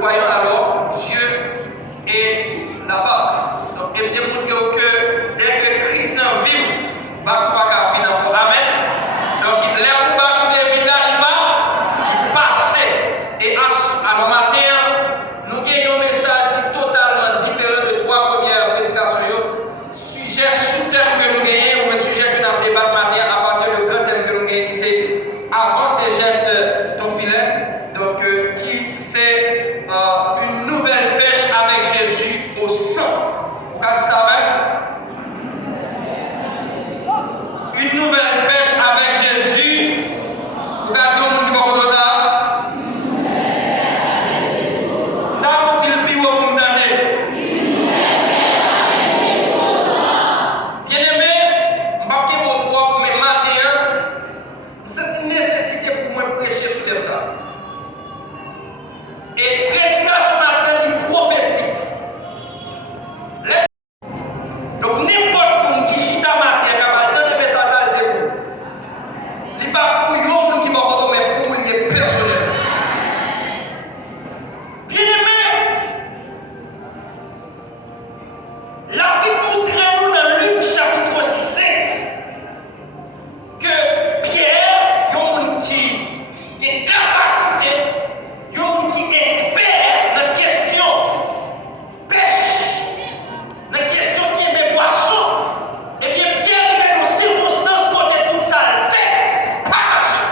croyant alors, Dieu est là-bas. Donc, il me démontre que dès que Christ en vit, pas qu'à venir dans Amen. Donc, les combats qui est là, il passe. Et alors, matin, nous avons un message totalement différent de trois premières prédications. Sujet sous thème que nous gagnons, ou un sujet que nous avons débattu matin à partir du grand thème que nous gagnons, c'est avant c'est jette ton filet. Donc, qui c'est une nouvelle pêche avec Jésus au sang. Vous avez dit ça avec? Une nouvelle pêche avec Jésus. Vous avez dit au monde qui va comprendre ça? Dans le plus haut, vous m'entendez? Bien-aimé, je ne vais pas vous propre, mais matin, c'est une nécessité pour moi de prêcher sur thème ça. Et prédication matin est prophétique. Donc n'importe qui qui t'a matin, qui a le temps de message à zéro. Il n'est pas pour vous qui va comprendre, mais pour les personnels. Bien-aimé, la Bible montre-nous dans Luc chapitre 5 que Pierre, il y a un monde qui a capacité, il y a un monde qui est expert dans la question pêche, dans la question qui est poisson. Eh bien, Pierre il fait nos circonstances côté tout ça, le fait, pas marcher.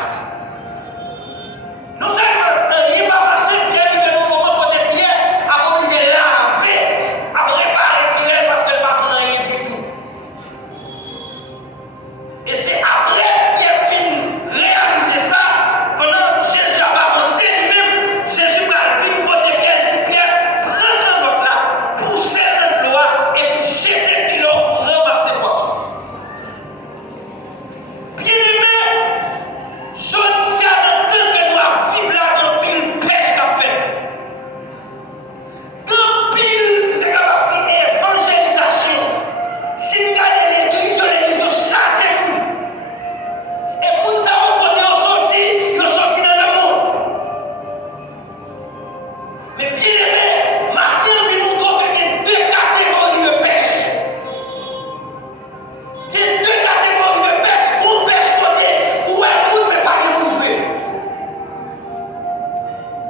Non seulement il va marcher, Pierre il fait nos moments côté Pierre, avant il est lavé, à réparer le filet parce que le patron n'a rien dit tout. Et c'est après Pierre fin réaliser ça, pendant Jésus a avancé lui-même, Jésus va venir côté Pierre, dit Pierre, prends ton botte là, poussez dans l'eau et puis jetez le filet pour ramasser le poisson. Bien-aimé, je dis à l'entendre que nous avons vivre là dans pile pêche qu'a fait. Dans pile de capacités évangélisation. Si nous regardons l'église chargée pour nous. Et pour nous avons côté ils sont sortis dans le monde. Mais bien-aimé, Martin vit nous dire qu'il y a deux catégories de pêche. Il y a deux catégories de pêche. Pour pêche côté, où est le monde, mais pas de monde vrai.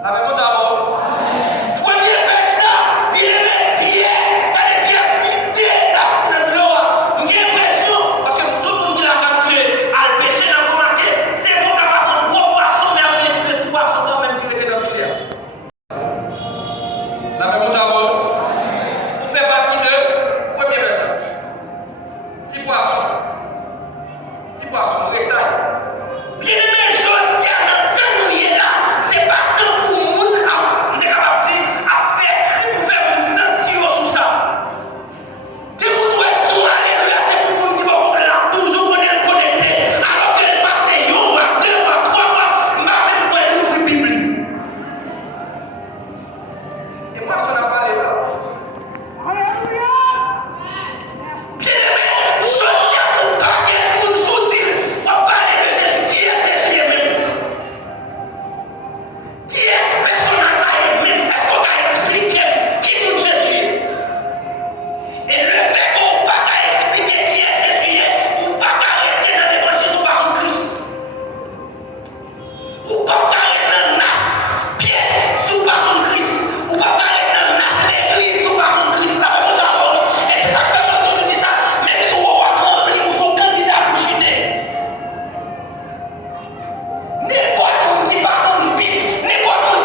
Avec moi d'abord. Première pêche là, bien aimé, Pierre, quand les Pierre vidé dans l'eau, j'ai l'impression, parce que tout le monde qui l'a capturé à le pêcher, n'a remarqué, c'est vous capable de gros poissons, mais avec des petits poissons quand même qui étaient dans le filet. Avec moi d'abord. Vous faites partie de première personne. 6 poissons. 6 poissons, rectangle. Bien aimé, je dis à notre là, c'est pas tant pour nous là, on est capable de dire, à faire cri pour faire une sentir sur ça. Que vous devez tout alléluia, c'est pour vous qui vont là, toujours connecté, alors qu'elle passe 1 mois, 2 mois, 3 mois, même pour elle ouvrir la Bible. Et moi, je n'ai pas parlé là. Bien aimé, je dis à vous, pas qu'elle pour nous sortir, on va parler de Jésus, qui est Jésus même. Qui est ce personnage même? Est-ce qu'on va expliquer qui est Jésus? Et le fait qu'on ne va pas expliquer qui est Jésus, on ne va pas arrêter dans l'évangile ou par un Christ. On ne va pas arrêter dans Nas, Pierre, si on par un Christ. On ne va pas arrêter dans Nas, l'église, si on par un Christ. Et c'est ça que fait quand on dit ça, même si on va remplir ou son candidat pour chuter. N'importe qui va comme Bible, n'importe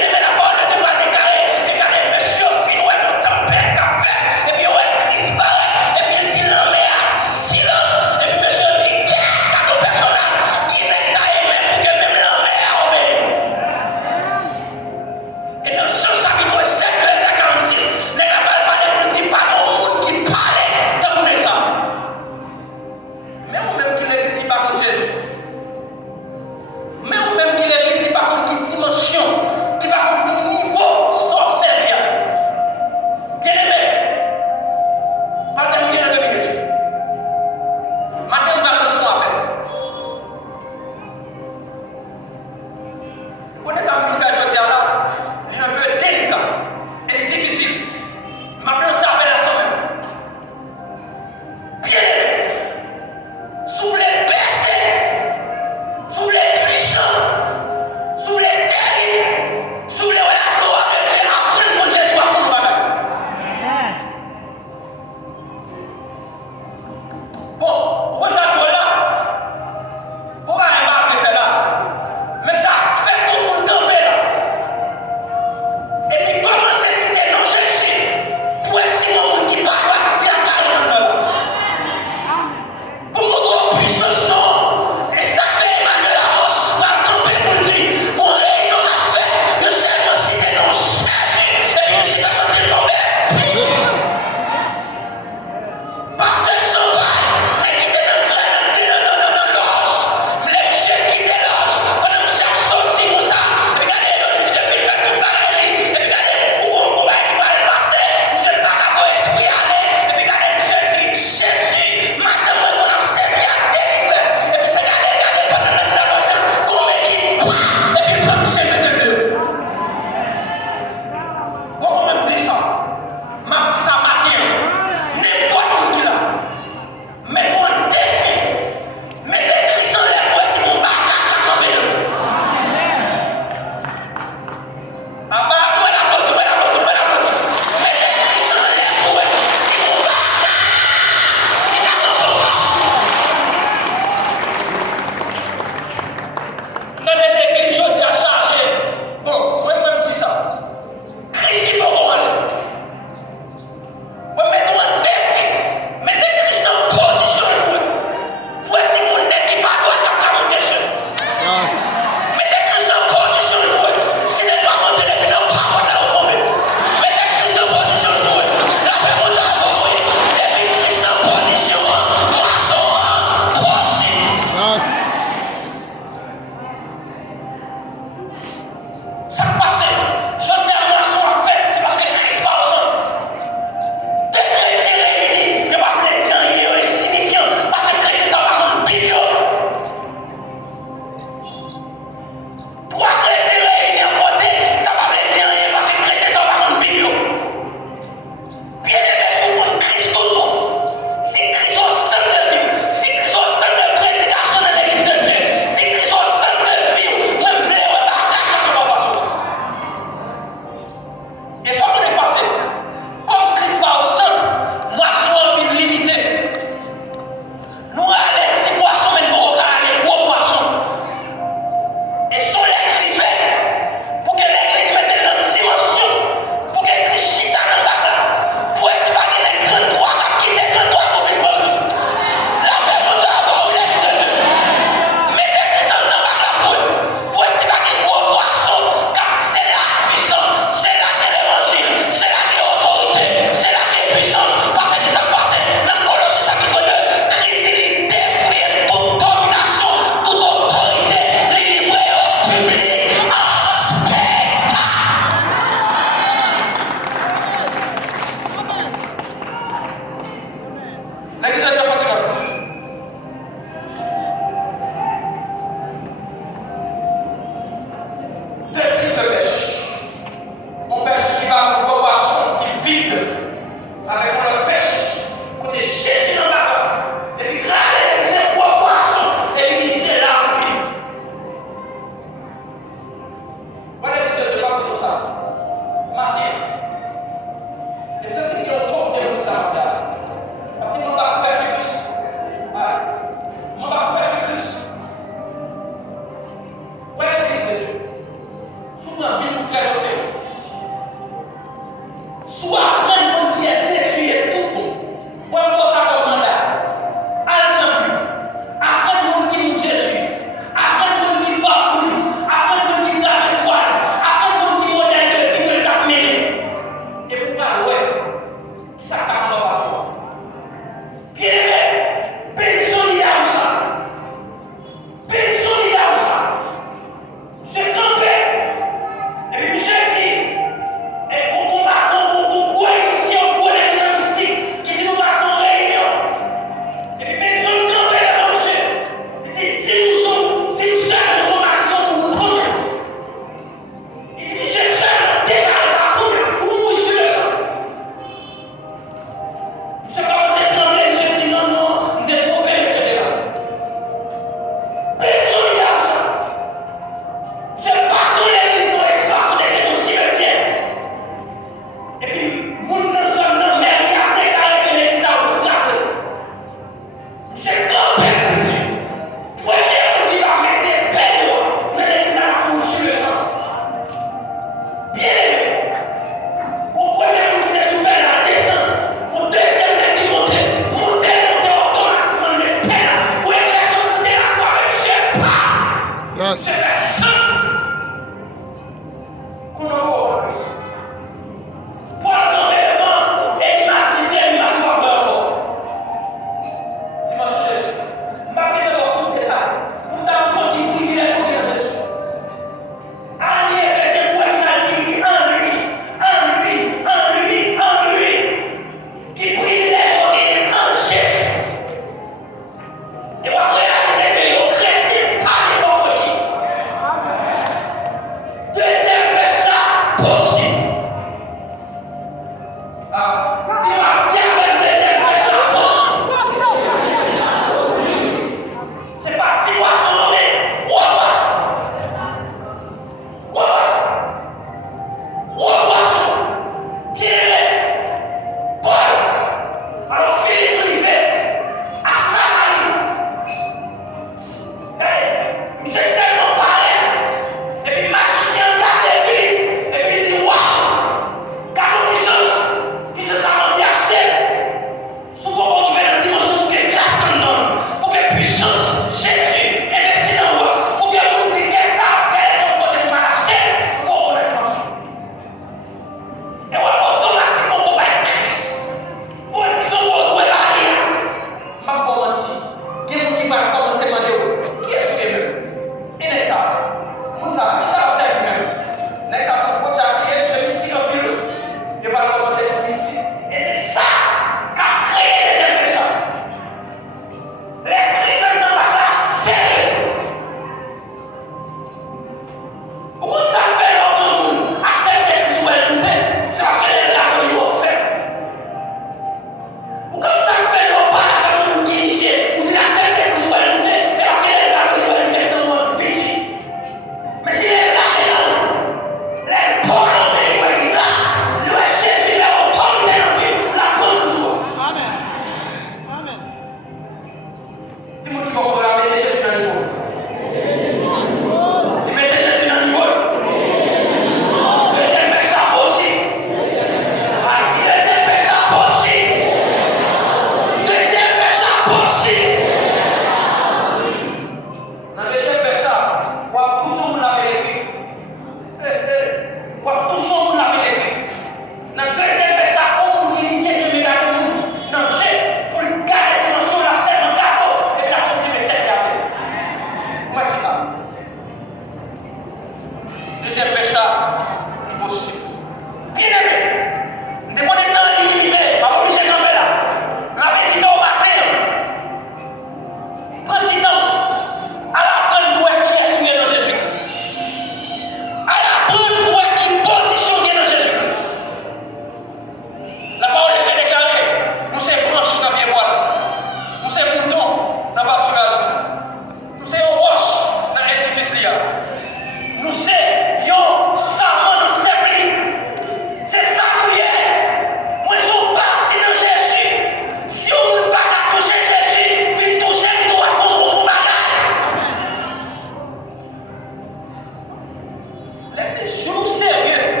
Les jours sérieux.